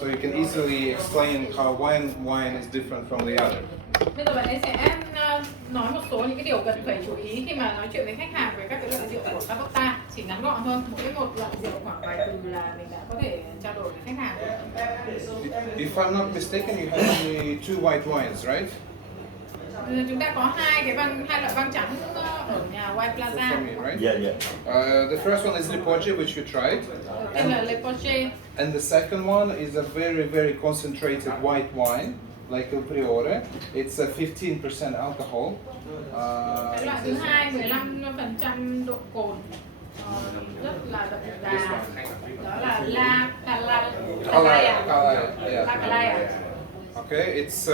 so you can easily explain how one wine is different from the other. Bây giờ bạn ấy sẽ nói một số những cái điều cần phải chú ý khi mà nói chuyện với khách hàng về các cái loại rượu của Carbotta. Chỉ ngắn gọn thôi, mỗi một loại rượu khoảng vài từ là mình đã có thể trao đổi với khách hàng. If I'm not mistaken, you have only 2 white wines, right? Chúng ta có hai loại vang trắng ở nhà White Plaza. For me, right? Yeah, yeah. The first one is Lipoche, which you tried. Đầu tiên là Le Poche. And the second one is a very, very concentrated white wine, like Il Priore. It's a 15% alcohol. Cái loại thứ hai 15% độ cồn, rất là đậm đà. Đó là La Calaya. La Calaya. Okay, it's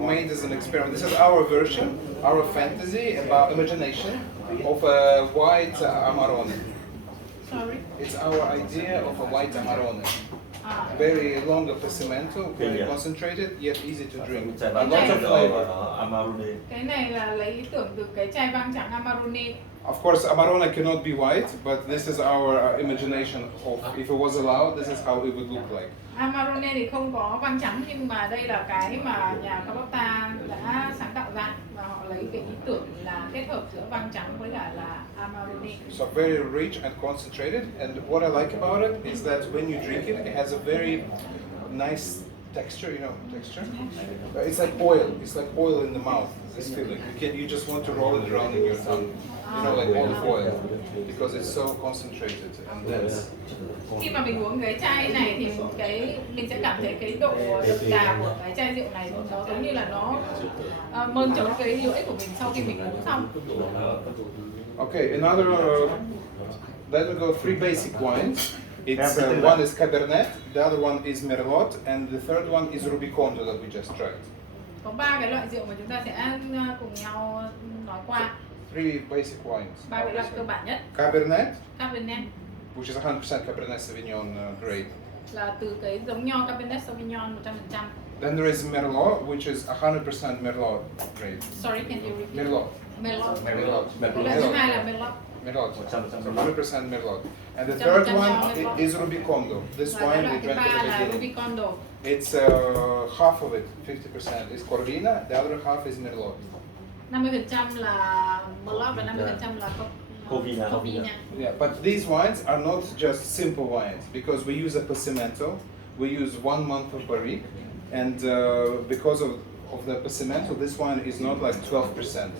made as an experiment. This is our version, our fantasy about imagination of a white Amarone. Sorry. It's our idea of a white Amarone. Very long appassimento, very concentrated, yet easy to drink. A lot of flavor. Cái này là lấy ý tưởng từ cái chai vang trắng Amarone. Of course, Amarone cannot be white, but this is our imagination of if it was allowed, this is how it would look like. Amarone thì không có vang trắng, nhưng mà đây là cái mà nhà Carbotta đã sáng tạo ra và họ lấy cái ý tưởng là kết hợp giữa vang trắng với cả là Amarone. So very rich and concentrated, and what I like about it is that when you drink it, it has a very nice texture, you know, texture. It's like oil. It's like oil in the mouth. This feeling. You just want to roll it around in your tongue. You know, like olive oil, because it's so concentrated and dense. Khi mà mình uống cái chai này thì mình sẽ cảm thấy cái độ đậm đà của cái chai rượu này nó giống như là nó mơn trớn cái lưỡi của mình sau khi mình uống xong. Okay, another. Let me go 3 basic wines. It's one is Cabernet, the other one is Merlot, and the third one is Rubicondo that we just tried. Có 3 cái loại rượu mà chúng ta sẽ cùng nhau nói qua. 3 basic wines. 3 cái loại cơ bản nhất. Cabernet, Cabernet, which is 100% Cabernet Sauvignon grade. là từ cái giống nho Cabernet Sauvignon 100%. Then there is Merlot, which is 100% Merlot grade. Sorry, can you repeat? Merlot. Merlot. Merlot. Cái loại thứ hai là Merlot. Merlot. So 100% Merlot. And the third one is Rubicondo. This Và wine cái we loại thứ drank ba at the là beginning. Rubicondo. It's half of it, 50% is Corvina, the other half is Merlot. 50% là Merlot và 50% là Corvina. Yeah, but these wines are not just simple wines because we use a Passimento, we use 1 month of barrique, and because of the Passimento, this wine is not like 12%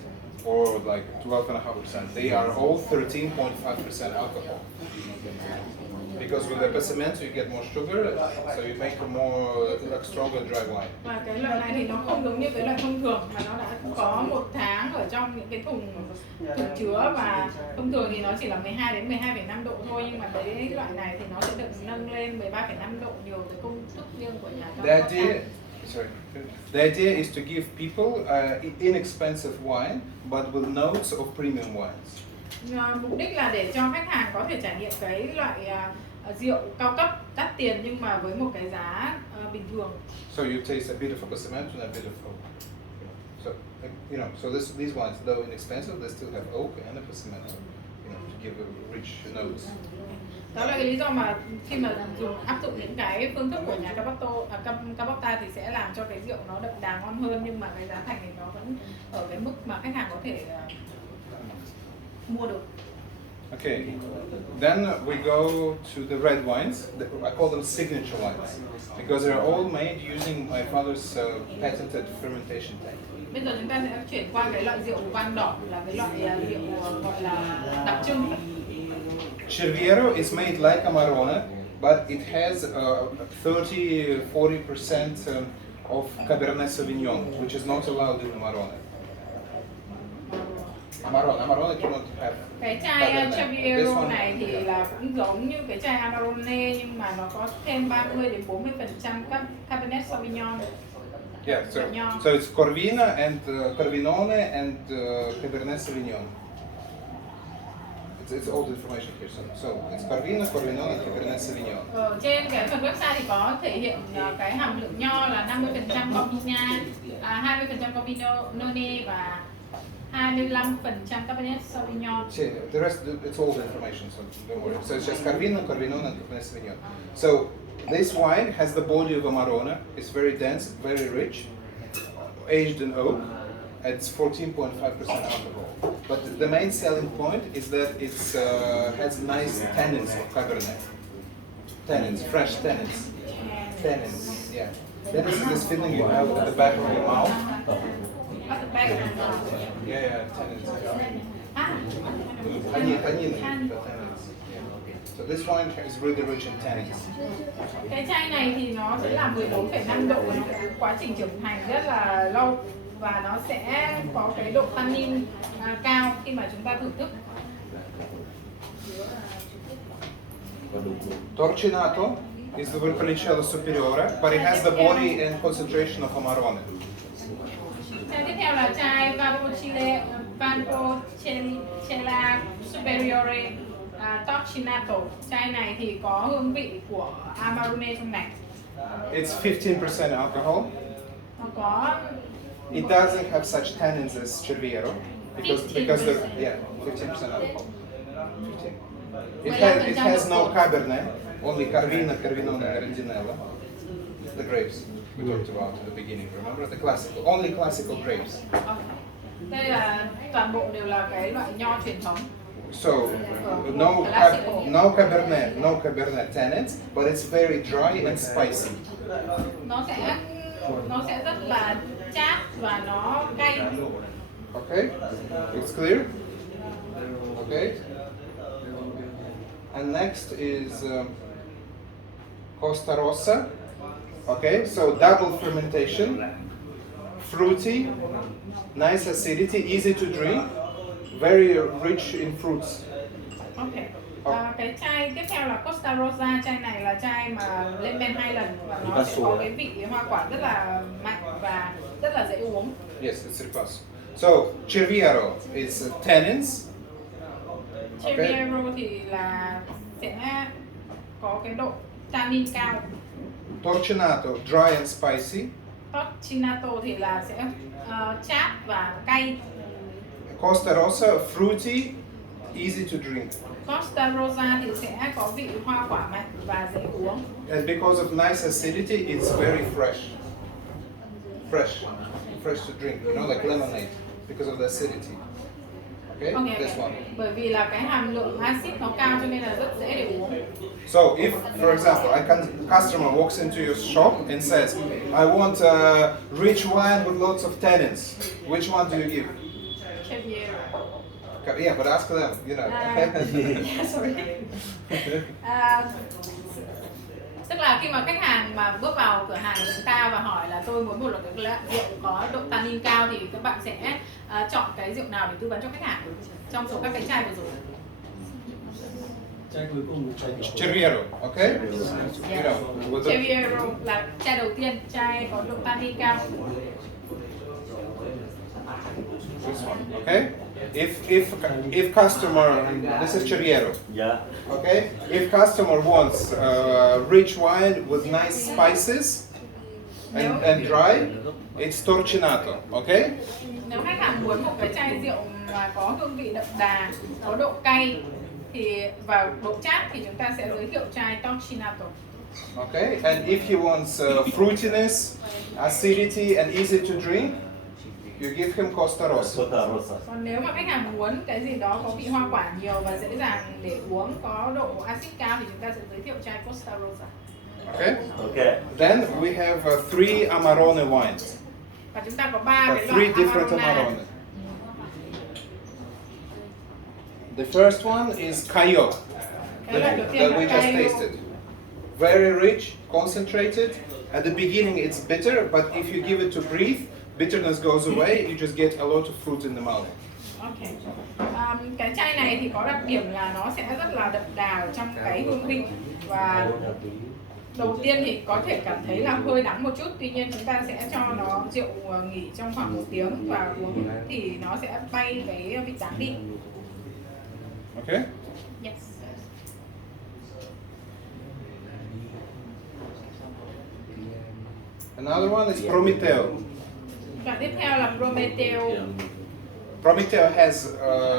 or like 12.5%. They are all 13.5% alcohol. Because with the Passimento you get more sugar, so you make a more like stronger dry wine. Và cái loại này thì nó không giống như cái loại thông thường mà nó đã có 1 tháng ở trong những cái thùng chứa, và thông thường thì nó chỉ là 12 đến 12,5 độ thôi, nhưng mà cái loại này thì nó sẽ được nâng lên 13,5 độ nhờ cái công thức riêng của nhà The idea is to give people inexpensive wine, but with notes of premium wines. Mục đích là để cho khách hàng có thể trải nghiệm cái loại rượu cao cấp đắt tiền nhưng mà với một cái giá bình thường. So you taste a bit of a Passimento and a bit of oak. So you know, so these wines, though inexpensive, they still have oak and a Passimento, you know, to give a rich notes. Đó là cái lý do mà khi mà áp dụng những cái phương thức của nhà Carbotta thì sẽ làm cho cái rượu nó đậm đà ngon hơn, nhưng mà cái giá thành thì nó vẫn ở cái mức mà khách hàng có thể mua được. Okay, then we go to the red wines. I call them signature wines because they're all made using my father's patented fermentation technique. Bây giờ chúng ta sẽ chuyển qua cái loại rượu vang đỏ, là cái loại rượu gọi là đặc trưng. Cerviero is made like Amarone, but it has 30-40% of Cabernet Sauvignon, which is not allowed in Amarone. Amarone cannot have. Cái chai Cerviero này thì là cũng giống như cái chai Amarone, nhưng mà nó có thêm 30-40% Cabernet Sauvignon. Yeah, so it's Corvina and Corvinone and Cabernet Sauvignon. It's all the information here. So it's Corvina, Corvinone, and Cabernet Sauvignon. Trên cái phần website thì có thể hiện cái hàm lượng nho là 50% Corvina, 20% Corvinone và 25% Cabernet Sauvignon. The rest, it's all the information, so don't worry. So it's just Carvino, Carvinone, and Cabernet Sauvignon. So this wine has the body of Amarone. It's very dense, very rich, aged in oak. It's 14.5% alcohol. But the main selling point is that it has nice tannins of Cabernet. Tannins, fresh tannins. Tannins, yeah. Tannins is this feeling you have at the back of your mouth. At the back of the mouth. Yeah, tannins. Tannin, the tannins. Yeah. So this wine is really rich in tannins. Cái chai này thì nó sẽ là 14,5 độ, nó có quá trình trưởng thành rất là lâu và nó sẽ có cái độ tannin cao khi mà chúng ta thưởng thức. Torcinato is the Valpolicella superiore, but it has the body and concentration of Amarone. Chai tiếp theo là chai Valpolicella superiore Torcinato. Chai này thì có hương vị của Amarone trong này. It's 15% alcohol. Nó có. It doesn't have such tannins as Cerviero because the 15% alcohol. 15. It has no Cabernet, only Carvino, Carvinone, and Rondinella. The grapes we talked about at the beginning. Remember the classical, only classical grapes. Đây là toàn bộ đều là cái loại nho truyền thống. So no Cabernet tannins, but it's very dry and spicy. Nó sẽ rất là chát và nó cay. Okay, it's clear. Okay, and next is Costa Rossa. Okay, so double fermentation, fruity, nice acidity, easy to drink, very rich in fruits. Okay. Cái chai tiếp theo là Costa Rossa. Chai này là chai mà lên men 2 lần và nó sẽ có cái vị hoa quả rất là mạnh và rất là dễ uống. Yes, it's ripasso. So Cerviero is tannins. Cerviero thì là sẽ có cái độ tannin cao. Torcinato dry and spicy. Torcinato thì là sẽ chát và cay. Costa Rossa fruity, easy to drink. Costa Rossa thì sẽ có vị hoa quả mạnh và dễ uống. And because of nice acidity, it's very fresh. Fresh to drink, you know, like lemonade, because of the acidity. Okay, this one. Bởi vì là cái hàm lượng axit nó cao cho nên là rất dễ để uống. So if, for example, customer walks into your shop and says, I want a rich wine with lots of tannins, which one do you give? Cerviero. Yeah, but ask them, you know. Yeah, sorry. Tức là khi mà khách hàng mà bước vào cửa hàng của chúng ta và hỏi là tôi muốn một loại rượu có độ tannin cao thì các bạn sẽ chọn cái rượu nào để tư vấn cho khách hàng trong số các cái chai vừa rồi? Chai cuối cùng là Cerviero, okay? Cerviero là chai đầu tiên, chai có độ tannin cao. This one, okay? If customer, this is Cerviero. Yeah. Okay? If customer wants rich wine with nice spices and dry, it's Torcinato, okay? Nếu khách hàng muốn một cái chai rượu mà có hương vị đậm đà, có độ cay thì và độ chát thì chúng ta sẽ giới thiệu chai Torcinato. Okay? And if he wants fruitiness, acidity and easy to drink, you give him Costa Rossa. Còn nếu mà khách hàng muốn cái gì đó có vị hoa quả nhiều và dễ dàng để uống, có độ axit cao thì chúng ta sẽ giới thiệu chai Costa Rossa. Okay? Okay. Then we have 3 Amarone wines. Và chúng ta có 3 cái 3 loại different Amarone. Amarone. The first one is Cayo, Cái loại đầu tiên that là we just Cayo. tasted. Very rich, concentrated. At the beginning it's bitter, but if you give it to breathe, bitterness goes away, you just get a lot of fruit in the mouth. Okay. Cái chai này thì có đặc điểm là nó sẽ rất là đậm đà ở trong cái hương vị và đầu tiên thì có thể cảm thấy là hơi đắng một chút, tuy nhiên chúng ta sẽ cho nó rượu nghỉ trong khoảng 1 tiếng và uống thì nó sẽ bay cái vị đắng đi. Okay? Yes. Another one is Prometeo. Và tiếp theo là Prometeo. Prometeo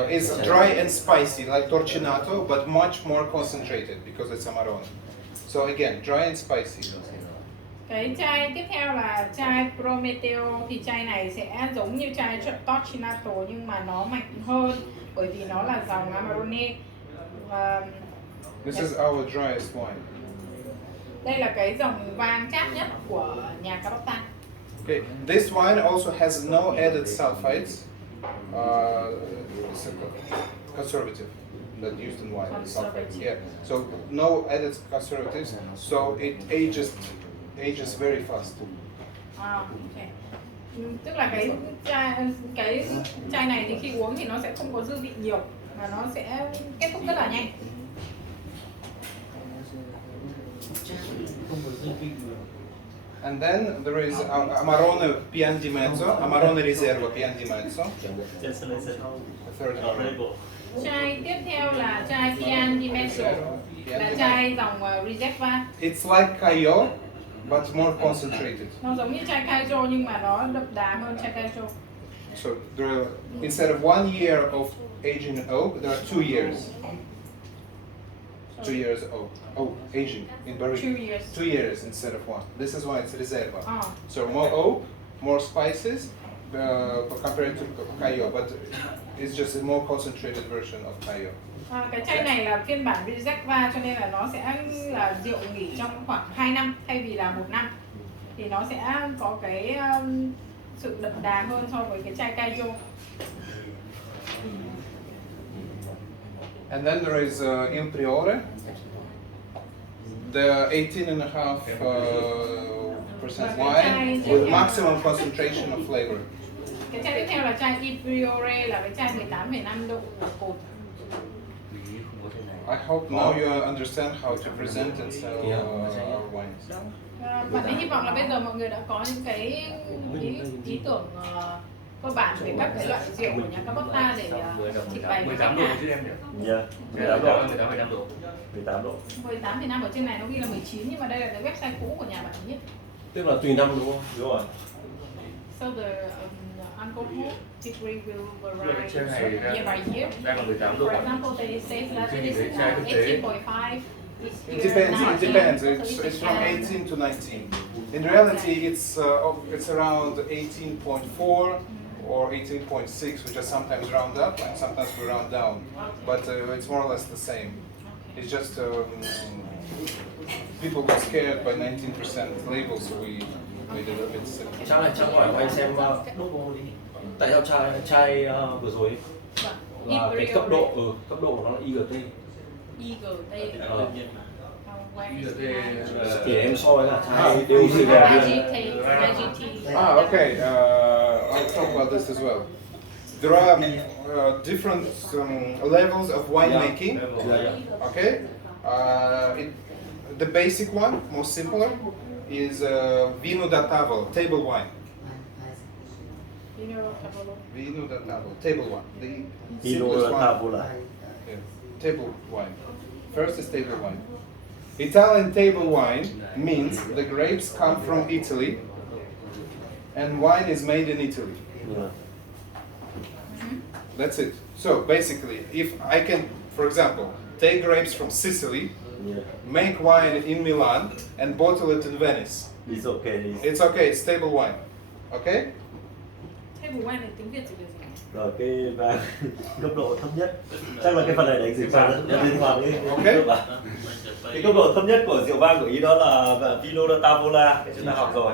is dry and spicy like Torcinato, but much more concentrated because it's Amarone. So again, dry and spicy. Cái chai tiếp theo là chai Prometeo, thì chai này sẽ giống như chai Torcinato nhưng mà nó mạnh hơn bởi vì nó là dòng Amarone. This is our driest wine. Đây là cái dòng vang chát nhất của nhà Cabotta. Okay, this wine also has no added sulfites. It's a conservative that used in wine. Sulfites. Yeah. So no added conservatives. So it ages very fast. Okay. Tức là cái chai này thì khi uống thì nó sẽ không có dư vị nhiều mà nó sẽ kết thúc rất là nhanh. And then there is Amarone Pian di Mezzo, Amarone Riserva Pian di Mezzo. The third one. Chai tiếp theo là chai Pian di Mezzo, là chai dòng Riserva. It's like Caio, but more concentrated. Nó giống như chai Caio nhưng mà nó đậm đà hơn chai Caio. So instead of 1 year of aging in oak, there are 2 years. 2 years of aging in barrique. 2 years. 2 years instead of 1. This is why it's Riserva. So more oak, more spices compared to Caio, but it's just a more concentrated version of Caio. Cái chai này là phiên bản Riserva cho nên là nó sẽ là rượu nghỉ trong khoảng 2 năm thay vì là 1 năm. Thì nó sẽ có cái sự đậm đà hơn so với cái chai Caio. And then there is Il Priore, the 18.5% wine with maximum concentration of flavor. Cái chai tiếp theo là chai Il Priore, là cái chai 18,5 độ cồn. I hope now you understand how to present and sell our wines. Bạn ấy hy vọng là bây giờ mọi người đã có những cái ý tưởng cơ bản về các cái loại rượu của nhà Cabotta để trình bày với khách hàng. 18 độ. 18,5 độ. 18 độ. 18,5 ở trên này nó ghi là 19 nhưng mà đây là cái website cũ của nhà bạn ấy. Tức là tùy năm đúng không? Đúng rồi. So the alcohol degree will vary year by year. Đang là 18 độ. For example, they say that it is 18.5. It depends. It's from 18 to 19. In reality, it's around 18.4 or 18.6. We just sometimes round up and sometimes we round down, but it's more or less the same. It's just people got scared by 19% label, so we made it a bit simple. Chắc hỏi của anh xem tại sao chai vừa rồi là cái cấp độ của nó là IGT. IGT. Thì em so với là chai IGT. Okay. I'll talk about this as well. There are different levels of winemaking. Okay. The basic one, most simpler, is vino da tavola, table wine. Vino da tavola, table wine. The simplest one. Yeah, table wine. First is table wine. Italian table wine means the grapes come from Italy and wine is made in Italy. That's it. So basically, if I can, for example, take grapes from Sicily, make wine in Milan and bottle it in Venice. It's okay. It's okay, it's table wine. Okay? Table wine này tiếng Việt chỉ là gì? Rồi cái vang cấp độ thấp nhất, chắc là cái phần này đánh dịch ra rất liên quan đến cái cấp độ thấp nhất của rượu vang của ý đó là Vino da Tavola, cái chúng ta học rồi.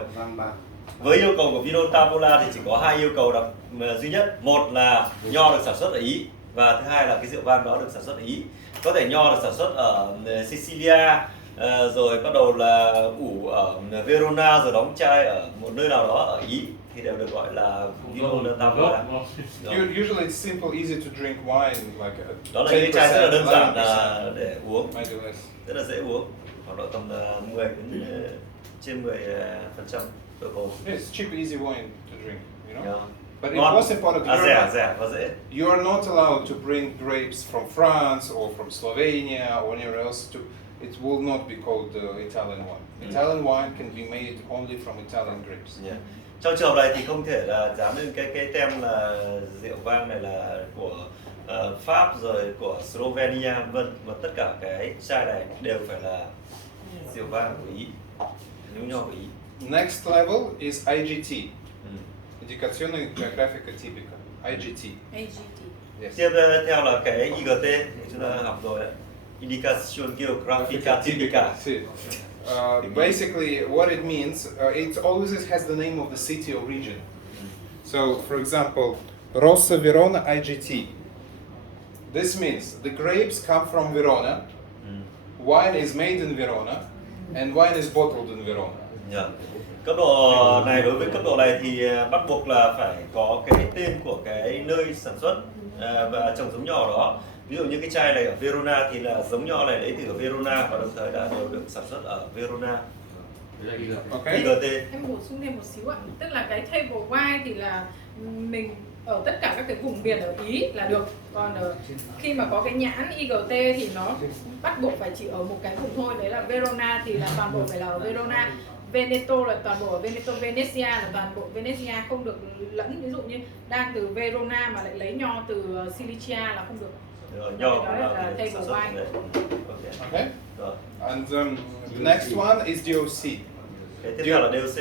Với yêu cầu của Vino Tavola thì chỉ có 2 yêu cầu duy nhất. Một là nho được sản xuất ở Ý và thứ hai là cái rượu vang đó được sản xuất ở Ý. Có thể nho được sản xuất ở Sicilia, rồi bắt đầu là ủ ở Verona rồi đóng chai ở một nơi nào đó ở Ý thì đều được gọi là Vino da Tavola. Usually it's simple, easy to drink wine, like đó là những cái chai rất là đơn giản để uống, rất là dễ uống, khoảng độ tầm 10 đến trên 10% độ cồn. It's cheap, easy wine to drink, you know. Yeah. But it was important. Rẻ và dễ. You are not allowed to bring grapes from France or from Slovenia or anywhere else. It will not be called Italian wine. Italian wine can be made only from Italian grapes. Yeah. Trong trường hợp này thì không thể là dán lên cái tem là rượu vang này là của Pháp rồi của Slovenia vân, và tất cả cái chai này đều phải là rượu vang của Ý, giống nhau của Ý. Next level is IGT, Indicazione Geografica Tipica, IGT. AGT. Yes. Tiếp theo là cái IGT chúng ta học rồi đấy, Indicazione Geografica Tipica. Basically, what it means, it always has the name of the city or region. So, for example, Rosso Verona IGT. This means the grapes come from Verona, wine is made in Verona, and wine is bottled in Verona. Yeah. Cấp độ này, đối với cấp độ này thì bắt buộc là phải có cái tên của cái nơi sản xuất và trồng giống nho đó. Ví dụ như cái chai này ở Verona thì là giống nho này lấy từ ở Verona và đồng thời đã đều được sản xuất ở Verona. Okay. IGT. Em bổ sung thêm một xíu ạ, tức là cái table wine thì là mình ở tất cả các cái vùng miền ở Ý là được, còn khi mà có cái nhãn IGT thì nó bắt buộc phải chỉ ở một cái vùng thôi, đấy là Verona thì là toàn bộ phải là ở Verona, Veneto là toàn bộ ở Veneto, Venezia là toàn bộ Venezia, không được lẫn, ví dụ như đang từ Verona mà lại lấy nho từ Sicilia là không được. Nho đó là table wine. Okay. And the next one is DOC. Cái tiếp theo là DOC.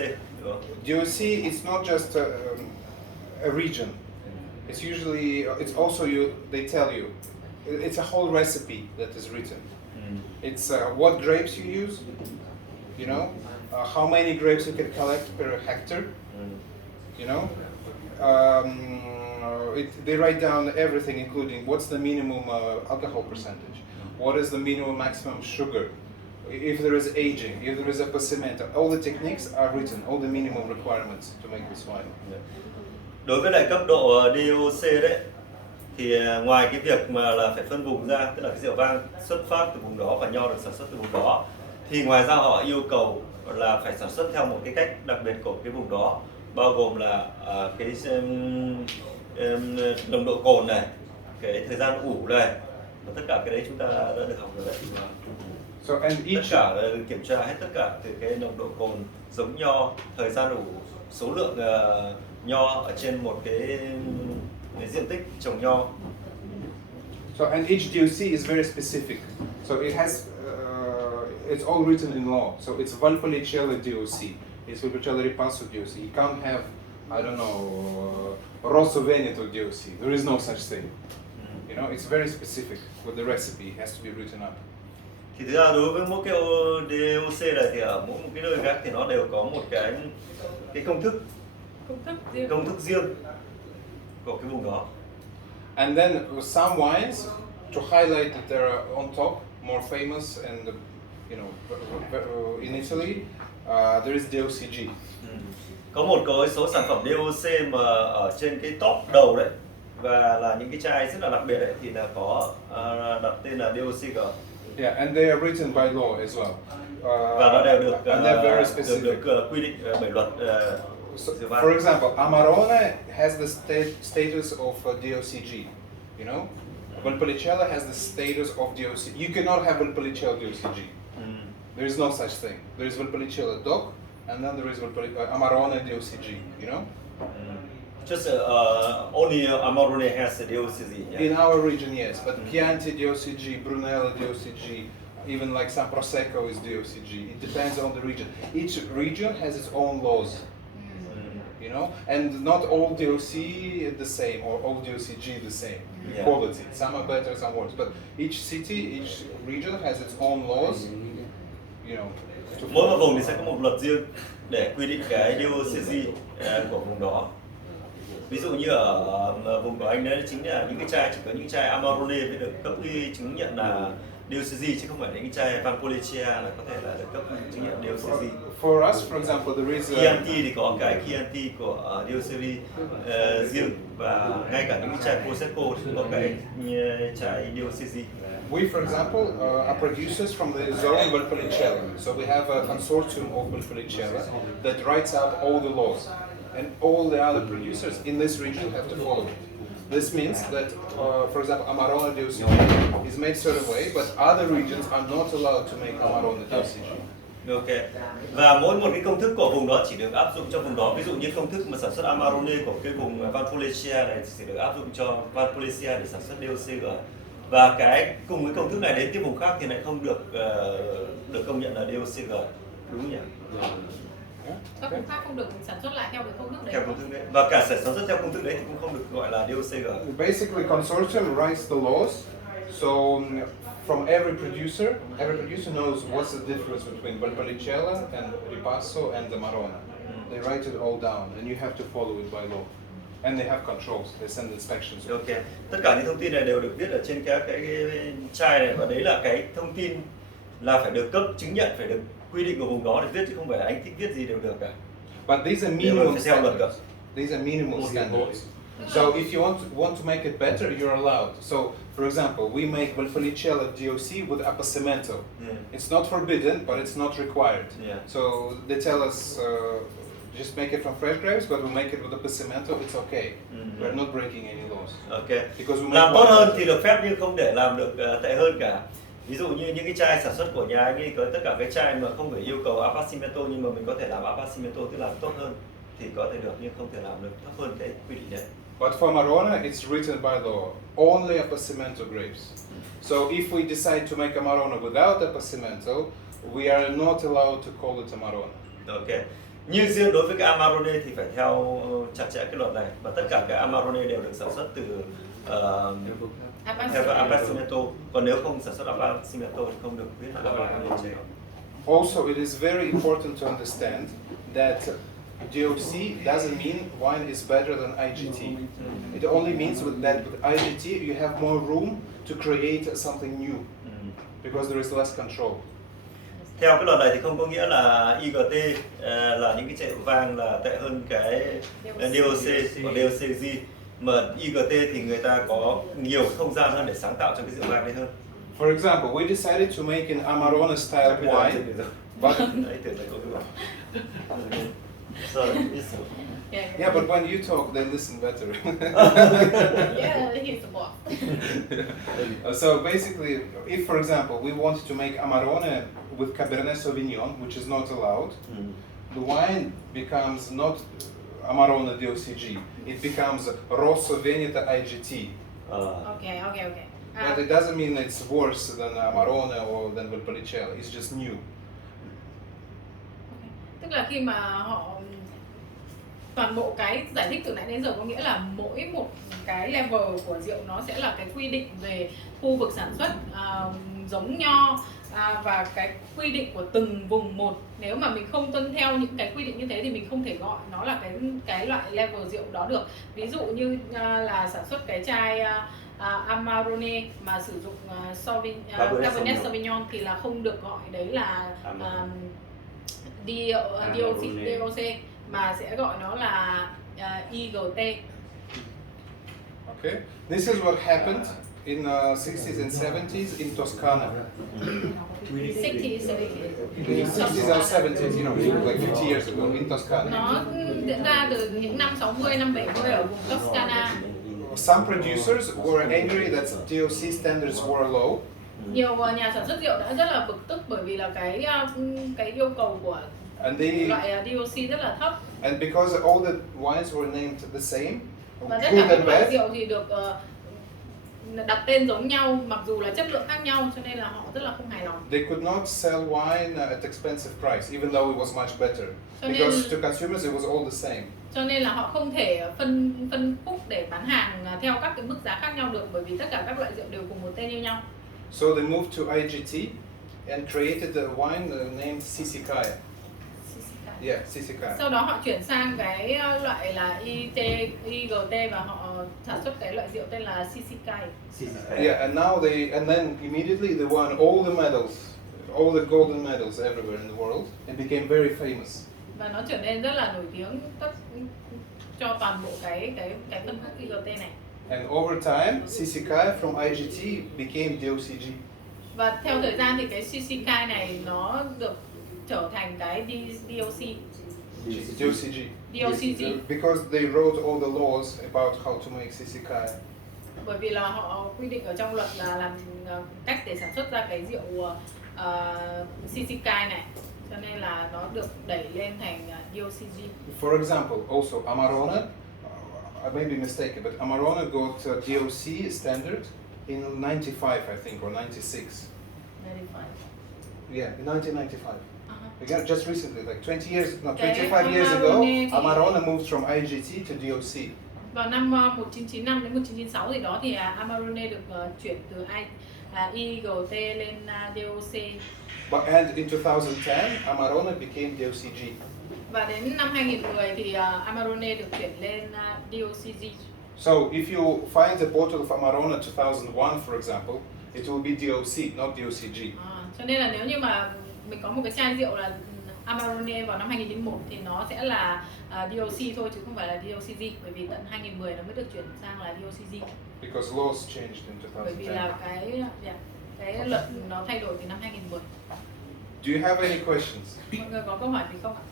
DOC is not just a region. It's usually, it's also they tell you, it's a whole recipe that is written. It's what grapes you use, you know, how many grapes you can collect per hectare, you know. They write down everything, including what's the minimum alcohol percentage, what is the minimum maximum sugar, if there is aging, if there is a passamento. All the techniques are written, all the minimum requirements to make this wine. Đối với lại cấp độ DOC đấy thì ngoài cái việc mà là phải phân vùng ra, tức là cái rượu vang xuất phát từ vùng đó và nho được sản xuất từ vùng đó, thì ngoài ra họ yêu cầu là phải sản xuất theo một cái cách đặc biệt của cái vùng đó, bao gồm là cái nồng độ cồn này, cái thời gian ủ này, và tất cả cái đấy chúng ta đã được học rồi đấy. So and Tất each cả kiểm tra hết tất cả từ cái nồng độ cồn, giống nho, thời gian ủ, số lượng nho ở trên một cái diện tích trồng nho. So and each DOC is very specific. So it has, it's all written in law. So it's Valpolicella DOC. It's Valpolicella Ripasso DOC. You can't have, I don't know, Rosso Veneto DOC. There is no such thing. You know, it's very specific with the recipe. It has to be written up. Thì thực ra đối với mỗi cái DOC này thì ở mỗi một cái nơi khác thì nó đều có một cái công thức riêng của cái vùng đó. And then some wines, to highlight that they're on top, more famous, and you know, in Italy, there is DOCG. Có một cái số sản phẩm DOC mà ở trên cái top đầu đấy, và là những cái chai rất là đặc biệt đấy, thì là có đặt tên là DOCG. Yeah, and they are written by law as well. Và nó đều được and they're very specific. được quy định bởi luật. So, for example, Amarone has the status of DOCG, you know? Valpolicella has the status of DOC. You cannot have Valpolicella DOCG. There is no such thing. There is Valpolicella DOC, and then there is Amarone DOCG, you know? Just only Amarone has a DOCG. Yeah? In our region, yes, but Chianti DOCG, Brunello DOCG, even like some Prosecco is DOCG. It depends on the region. Each region has its own laws. You know, and not all DOC the same or all DOCG the same quality. Some are better, some worse. But each city, each region has its own laws. You know. Mỗi một vùng thì sẽ có một luật riêng để quy định cái DOCG của vùng đó. Ví dụ như ở vùng của anh đấy chính là những cái chai, chỉ có những chai Amarone mới được cấp cái chứng nhận là DOCG, chứ không phải những cái chai Valpolicella là có thể là được cấp chứng nhận DOCG. For us, for example, there is Chianti thì có cái Chianti của DOCG riêng, và ngay cả những cái chai Prosecco thì cũng có cái chai DOCG. We, for example, are producers from the zone Valpolicella. So we have a consortium of Valpolicella that writes out all the laws, and all the other producers in this region have to follow it. This means that, for example, Amarone DOCG is made certain way, but other regions are not allowed to make Amarone DOCG. Ok. Và mỗi một cái công thức của vùng đó chỉ được áp dụng cho vùng đó. Ví dụ như công thức mà sản xuất Amarone của cái vùng Valpolicella này sẽ được áp dụng cho Valpolicella để sản xuất DOCG. Và cái cùng với công thức này đến cái vùng khác thì lại không được được công nhận là DOCG. Đúng không nhỉ? Các vùng khác không được sản xuất lại theo cái công thức đấy. Theo công thức đấy. Và cả sản xuất theo công thức đấy thì cũng không được gọi là DOCG. Basically, consortium writes the laws, so from every producer knows what's the difference between Valpolicella and Ripasso and the Amarone. They write it all down, and you have to follow it by law. And they have controls. They send inspections. Ok. Tất cả những thông tin này đều được viết ở trên cái chai này, và đấy là cái thông tin là phải được cấp chứng nhận, phải được quy định của vùng đó để viết, chứ không phải là anh thích viết gì đều được cả. But these are minimum standards. These are minimum standards. So if you want to make it better, you're allowed. So, for example, we make Valpolicella DOC with appassimento. It's not forbidden, but it's not required. So they tell us just make it from fresh grapes, but we'll make it with appassimento. It's okay. We're not breaking any laws. Ok. Because we làm tốt hơn thì được phép, nhưng không để làm được tệ hơn cả. Ví dụ như những cái chai sản xuất của nhà anh ấy có tất cả cái chai mà không phải yêu cầu appassimento, nhưng mà mình có thể làm appassimento tức là tốt hơn thì có thể được, nhưng không thể làm được thấp hơn cái quy định đấy. But for Amarone, it's written by law, only appassimento grapes. So if we decide to make Amarone without appassimento, we are not allowed to call it Amarone. Ok. Như riêng đối với cái Amarone thì phải theo chặt chẽ cái luật này, và tất cả cái Amarone đều được sản xuất từ theo appassimento. Còn nếu không sản xuất appassimento thì không được viết là Amarone. Also, it is very important to understand that DOC doesn't mean wine is better than IGT. It only means that with IGT you have more room to create something new because there is less control. Theo cái luật này thì không có nghĩa là IGT là những cái chai rượu vang là tệ hơn cái DOC hoặc DOCG, mà IGT thì người ta có nhiều không gian hơn để sáng tạo cho cái rượu vang đấy hơn. For example, we decided to make an Amarone style wine, but yeah, but when you talk, they listen better. Yeah, he's the boss. So basically, if for example we wanted to make Amarone with Cabernet Sauvignon, which is not allowed, the wine becomes not Amarone DOCG. It becomes Rosso Veneto IGT. Okay. But it doesn't mean it's worse than Amarone or than Valpolicella. It's just new. Tức là khi mà họ toàn bộ cái giải thích từ nãy đến giờ có nghĩa là mỗi một cái level của rượu nó sẽ là cái quy định về khu vực sản xuất, giống nho, và cái quy định của từng vùng một. Nếu mà mình không tuân theo những cái quy định như thế thì mình không thể gọi nó là cái loại level rượu đó được. Ví dụ như là sản xuất cái chai Amarone mà sử dụng Cabernet Sauvignon thì là không được gọi đấy là DOC, mà sẽ gọi nó là IGT. Okay, this is what happened in 60s and 70s in Toscana. 60s, 60s or 70s, you know, like 50 years ago in Toscana. Nó diễn ra từ những năm 60, năm 70 ở vùng Toscana. Some producers were angry that DOC standards were low. Nhiều nhà sản xuất rượu đã rất là bực tức bởi vì là cái yêu cầu của loại DOC rất là thấp. And because all the wines were named the same, và tất cả các loại rượu thì được đặt tên giống nhau mặc dù là chất lượng khác nhau, cho nên là họ rất là không hài lòng. They could not sell wine at expensive price, even though it was much better, because to consumers it was all the same. Cho nên là họ không thể phân khúc để bán hàng theo các cái mức giá khác nhau được, bởi vì tất cả các loại rượu đều cùng một tên như nhau. So they moved to IGT and created a wine named Sisicaya. Yeah, Sisicaya. Sau đó họ chuyển sang cái loại là IGT và họ sản xuất cái loại rượu tên là Sisicaya. Yeah, and then immediately they won all the medals, all the golden medals everywhere in the world, and became very famous. Và nó trở nên rất là nổi tiếng cho toàn bộ cái phân khúc IGT này. And over time, Sisicaya from IGT became DOCG. Và theo thời gian thì cái Sisicaya này nó được trở thành cái DOCG. Because they wrote all the laws about how to make Sisicaya. Bởi vì là họ quy định ở trong luật là làm cách để sản xuất ra cái rượu Sisicaya này. cho nên là nó được đẩy lên thành DOCG. For example, also Amarone, I may be mistaken, but Amarone got DOC standard in 95, I think, or 96. 95. Yeah, in 1995. Again, just recently, like 20 years, no, Okay, 25 years ago, Amarone thì- Amarone moved from IGT to DOC. Vào năm 1995 đến 1996 thì đó thì Amarone được chuyển từ IGT lên DOC. But and in 2010, Amarone became DOCG. Và đến năm 2010 thì Amarone được chuyển lên DOCG. So if you find a bottle of Amarone 2001, for example, it will be DOC, not DOCG. Cho nên là nếu như mà mình có một cái chai rượu là Amarone vào năm 2001 thì nó sẽ là DOC thôi chứ không phải là DOCG, bởi vì tận 2010 nó mới được chuyển sang là DOCG. Because laws changed in Bởi vì 2010. là cái luật nó thay đổi từ năm 2010. Do you have any questions? Mọi người có câu hỏi gì không ạ?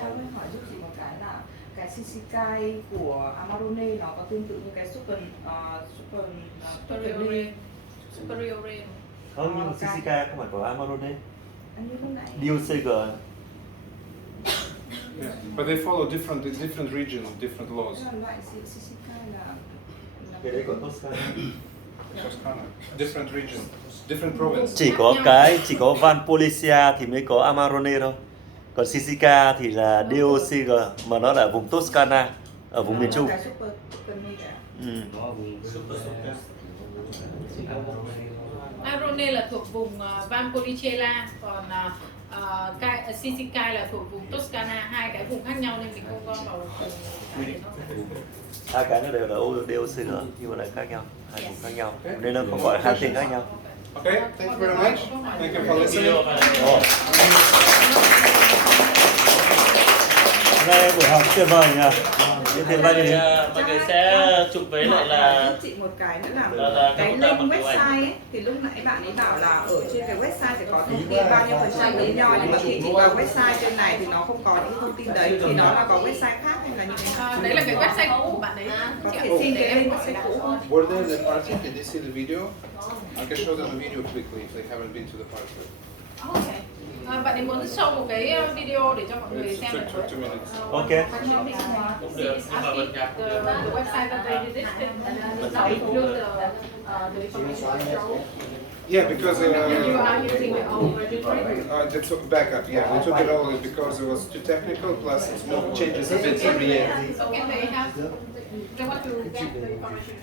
Cho em hỏi giúp chị một cái là cái Sisikai của Amarone nó có tương tự như cái Superiore. Không, nhưng mà Sisica không phải của Amarone. như lúc nãy DOCG. Yeah. But they follow different regions, different laws. cái loại Sisikai là Cái đấy của Toscana. Toscana, different region, different province. Chỉ có Valpolicella thì mới có Amarone thôi. Còn Sisica thì là DOCG mà nó là ở vùng Toscana, ở vùng miền Trung. cái super cả. Amarone là thuộc vùng Valpolicella, còn Sisikai là thuộc vùng Toscana, hai cái vùng khác nhau nên mình không gom vào cùng cái này thôi. Hai cái nó đều là DOCG nhưng mà lại khác nhau, hai vùng khác nhau. Nên nó không gọi là hai tên khác nhau. Okay, thank you very much. Thank you for listening. Hôm nay buổi học tuyệt vời nhỉ. Mọi người sẽ chụp với lại là Giúp chị một cái nữa là cái một link cái website ấy, thì lúc nãy bạn ấy bảo là ở trên cái website sẽ có thông tin bao nhiêu % lý do, nhưng mà khi chị vào website trên này thì nó không có những thông tin đấy, thì nó là có website khác hay là như thế nào? Đấy là cái website cũ của bạn ấy. Có thể xin cái link website cũ không? Were they in the party? Did they see the video? I can show them a video quickly if they haven't been to the party. Okay. Bạn ấy muốn show một cái video để cho mọi người It's xem took được. 2 minutes. Ok. cũng được nhưng mà vẫn nhạc The website that they visited and now include the information show. Yeah, because You are using the old registry. they took backup. Yeah, they took it all because it was too technical. Plus, it's more changes a bit every year. So can they have? They want to get the information